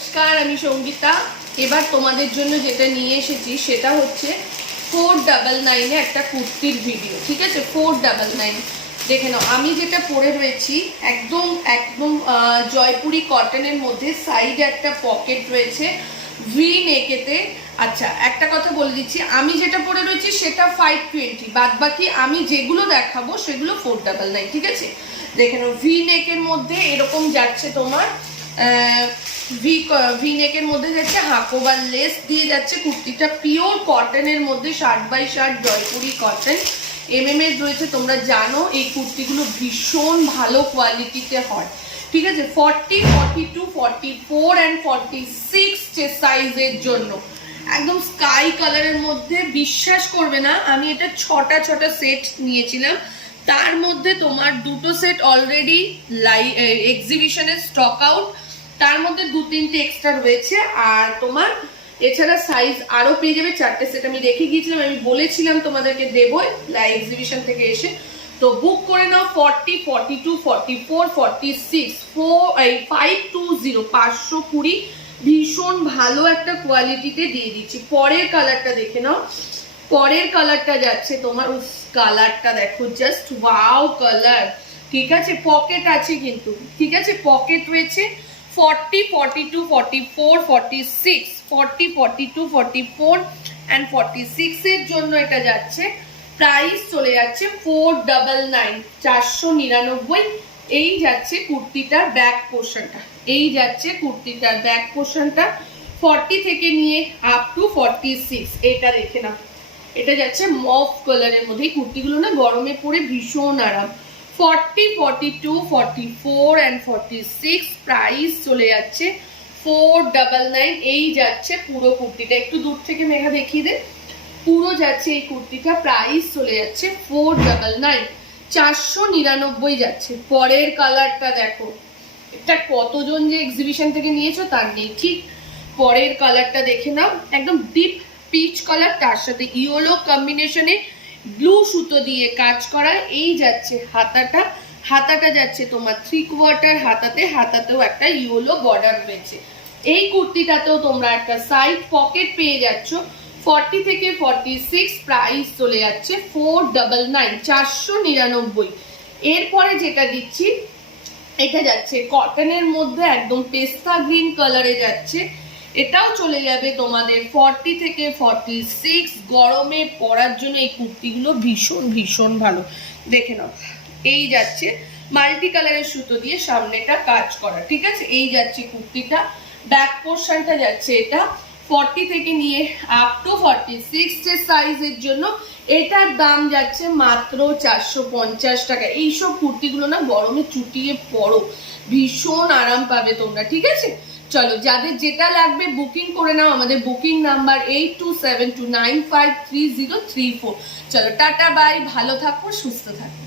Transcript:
নমস্কার, আমি সঙ্গীতা। এবার তোমাদের জন্য যেটা নিয়ে এসেছি সেটা হচ্ছে 499 একটা কুর্তির ভিডিও। ঠিক আছে, 499 দেখে নাও। আমি যেটা পরে রয়েছি একদম একদম জয়পুরি কটনের মধ্যে, সাইডে একটা পকেট রয়েছে ভি নেকেতে। আচ্ছা, একটা কথা বলে দিচ্ছি, আমি যেটা পরে রয়েছি সেটা 520, বাদ বাকি আমি যেগুলো দেখাবো সেগুলো 499। ঠিক আছে, দেখে নাও। ভি নেকের মধ্যে এরকম যাচ্ছে তোমার, ভি নেকের মধ্যে যাচ্ছে হাকোবার লেস দিয়ে যাচ্ছে। কুর্তিটা পিওর কটনের মধ্যে, shirt by shirt Jaipuri cotton. MMS রয়েছে, তোমরা জানো এই কুর্তিগুলো ভীষণ ভালো কোয়ালিটিতে হয়। ঠিক আছে, 40, 42, 44 অ্যান্ড 46 যে সাইজের জন্য একদম স্কাই কালারের মধ্যে। বিশ্বাস করবে না, আমি এটা ছটা সেট নিয়েছিলাম, তার মধ্যে তোমার দুটো সেট অলরেডি এক্সিবিশনের স্টক আউট, তার মধ্যে 2-3টে এক্সট্রা রয়েছে। আর তোমার এছাড়া সাইজ আরো পেয়ে যাবে। 4টে সেট আমি রেখে গিয়েছিলাম, আমি বলেছিলাম তোমাদেরকে দেবই এক্সিবিশন থেকে এসে। তো বুক করে নাও 40, 42, 44, 46, 520, 520। ভীষণ ভালো একটা কোয়ালিটিতে দিয়ে দিচ্ছি। পরের কালারটা দেখে নাও। পরের কালারটা যাচ্ছে তোমার, কালারটা দেখো, জাস্ট ওয়াও কালার। ঠিক আছে, পকেট আছে কিন্তু, ঠিক আছে, পকেট রয়েছে। 40, 42, 44, 46, 40, 42, 44 অ্যান্ড 46 এর জন্য এটা যাচ্ছে। প্রাইস চলে যাচ্ছে 499, 499। এই যাচ্ছে কুর্তিটার ব্যাক পোর্শনটা, এই যাচ্ছে কুর্তিটার ব্যাক পোর্শনটা 40 থেকে নিয়ে আপ টু 46। এটা দেখে নাও, এটা যাচ্ছে মফ কালারের মধ্যে। এই কুর্তিগুলো না গরমে পরে ভীষণ আরাম। 40, 42, 44 অ্যান্ড 46 প্রাইস চলে যাচ্ছে 499। এই যাচ্ছে পুরো কুর্তিটা। একটু দূর থেকে মেঘা দেখিয়ে দে। পুরো যাচ্ছে এই কুর্তিটা, প্রাইস চলে যাচ্ছে 499, 499 যাচ্ছে। পরের কালারটা দেখো, এটা কতজন যে এক্সিবিশন থেকে নিয়েছো তার নেই ঠিক। পরের কালারটা দেখে নাও, একদম ডিপ পিচ কালার, তার সাথে ইয়েলো কম্বিনেশনে ব্লু সুতো দিয়ে কাজ করা। এই যাচ্ছে হাতাটা, হাতাটা যাচ্ছে তোমার 3/4 হাতাতে, হাতাতেও একটা ইয়েলো বর্ডার রয়েছে। এই কুর্তিটাতেও তোমরা একটা সাইড পকেট পেয়ে যাচ্ছ। 40 থেকে 46 প্রাইস চলে যাচ্ছে 499, 499। এরপরে যেটা দিচ্ছি এটা যাচ্ছে কটনের মধ্যে, একদম পেস্তা গ্রিন কালারে যাচ্ছে। এটাও চলে যাবে তোমাদের 40 থেকে 46। গরমে পরার জন্য এই কুর্তিগুলো ভীষণ ভীষণ ভালো। দেখে নাও, এই যাচ্ছে মাল্টি কালারের সুতো দিয়ে সামনেটা কাজ করা। ঠিক আছে, এই যাচ্ছে কুর্তিটা। ব্যাক পোর্শনটা যাচ্ছে এটা 40 থেকে নিয়ে আপ টু 46 যে সাইজের জন্য। এটার দাম যাচ্ছে মাত্র 450 টাকা। এইসব কুর্তিগুলো না গরমে চুটিয়ে পরো, ভীষণ আরাম পাবে তোমরা। ঠিক আছে, চলো, যাদের যেটা লাগবে বুকিং করে নাও। আমাদের বুকিং নাম্বার 8272953034। চলো, টাটা বাই, ভালো থাকো, সুস্থ থাকো।